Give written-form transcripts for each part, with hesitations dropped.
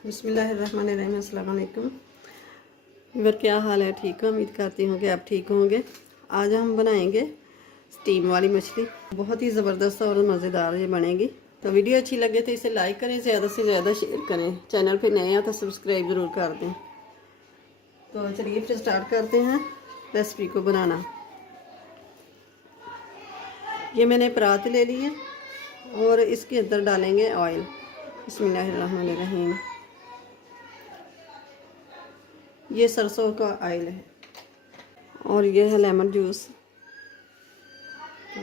बिस्मिल्लाहिर्रहमानिर्रहीम। अस्सलाम वालेकुम। इवर क्या हाल है? ठीक हो? उम्मीद करती हूँ कि आप ठीक होंगे। आज हम बनाएंगे स्टीम वाली मछली। बहुत ही ज़बरदस्त और मज़ेदार ये बनेगी। तो वीडियो अच्छी लगे तो इसे लाइक करें, ज़्यादा से ज़्यादा शेयर करें। चैनल पे नए हैं तो सब्सक्राइब ज़रूर कर दें। तो चलिए फिर स्टार्ट करते हैं रेसिपी को बनाना। ये मैंने परात ले ली है और इसके अंदर डालेंगे ऑयल। बिस्मिल्लाहिर्रहमानिर्रहीम। ये सरसों का ऑयल है और ये है लेमन जूस। तो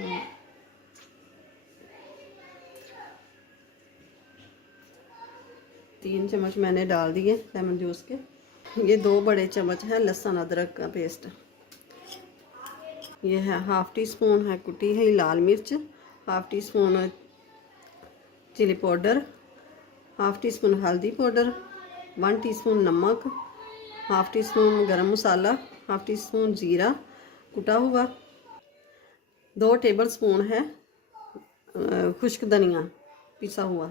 3 चम्मच मैंने डाल दिए लेमन जूस के। ये 2 बड़े चम्मच है लहसुन अदरक का पेस्ट। ये है हाफ़ टी स्पून है कुटी हुई लाल मिर्च, half teaspoon chili powder, half teaspoon हल्दी पाउडर, 1 टीस्पून नमक, हाफ़ टी स्पून गरम मसाला, हाफ़ टी स्पून ज़ीरा कुटा हुआ, 2 टेबल स्पून है खुश्क धनिया पिसा हुआ।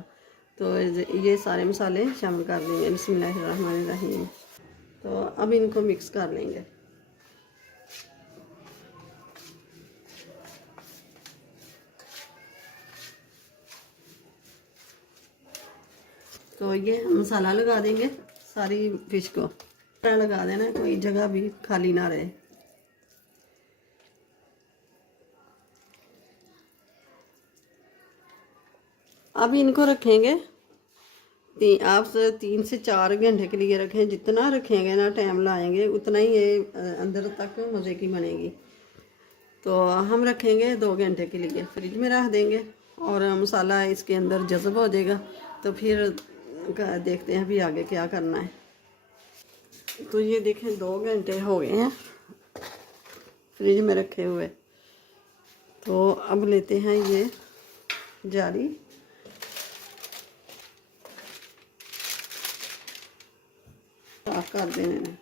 तो ये सारे मसाले शामिल कर देंगे। बिस्मिल्लाहिर्रहमानिर्रहीम। तो अब इनको मिक्स कर लेंगे। तो ये मसाला लगा देंगे सारी फिश को लगा देना, कोई जगह भी खाली ना रहे। अब इनको रखेंगे आप 3 से 4 घंटे के लिए रखें। जितना रखेंगे ना टाइम लाएंगे उतना ही ये अंदर तक मज़े की बनेगी। तो हम रखेंगे 2 घंटे के लिए, फ्रिज में रख देंगे और मसाला इसके अंदर जज़ब हो जाएगा। तो फिर देखते हैं अभी आगे क्या करना है। तो ये देखें 2 घंटे हो गए हैं फ्रिज में रखे हुए। तो अब लेते हैं ये जाली, साफ कर देने।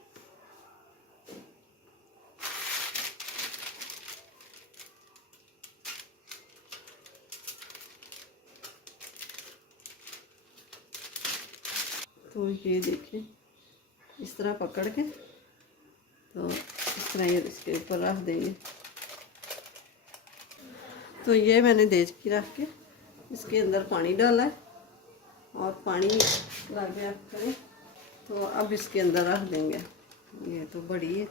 तो ये देखें इस तरह पकड़ के, तो इस तरह ये इसके ऊपर रख देंगे। तो ये मैंने देचकी रख के इसके अंदर पानी डाला है और पानी लगे करें। तो अब इसके अंदर रख देंगे। ये तो बड़ी है।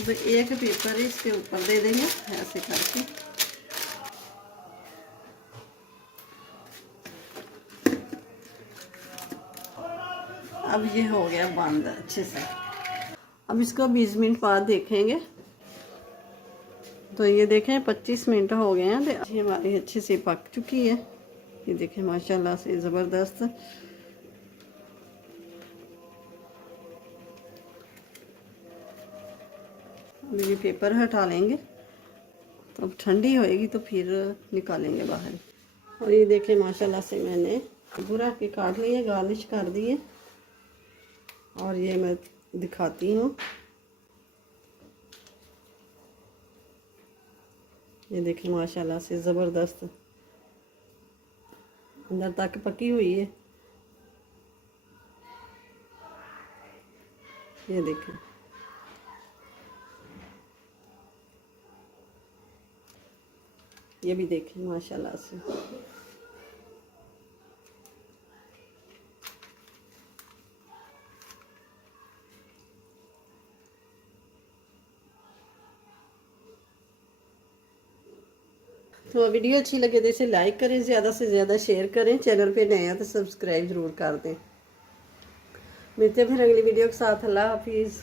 तो एक पेपर इसके ऊपर दे देंगे ऐसे करके। अब ये हो गया बंद अच्छे से। अब इसको 20 मिनट बाद देखेंगे। तो ये देखें 25 मिनट हो गए हैं। तो ये हमारी अच्छे से पक चुकी है। ये देखें माशाल्लाह से ज़बरदस्त। अब ये पेपर हटा लेंगे। तो अब ठंडी होएगी तो फिर निकालेंगे बाहर। और ये देखें माशाल्लाह से मैंने पूरा के काट लिए, गार्निश कर दिए। और ये मैं दिखाती हूँ। ये देखें माशाल्लाह से ज़बरदस्त अंदर तक पकी हुई है। ये देखें ये भी देखें माशाल्लाह से। तो वीडियो अच्छी लगे तो इसे लाइक करें, ज़्यादा से ज़्यादा शेयर करें। चैनल पे नए हैं तो सब्सक्राइब ज़रूर कर दें। मिलते हैं फिर अगली वीडियो के साथ। अल्लाह हाफिज़।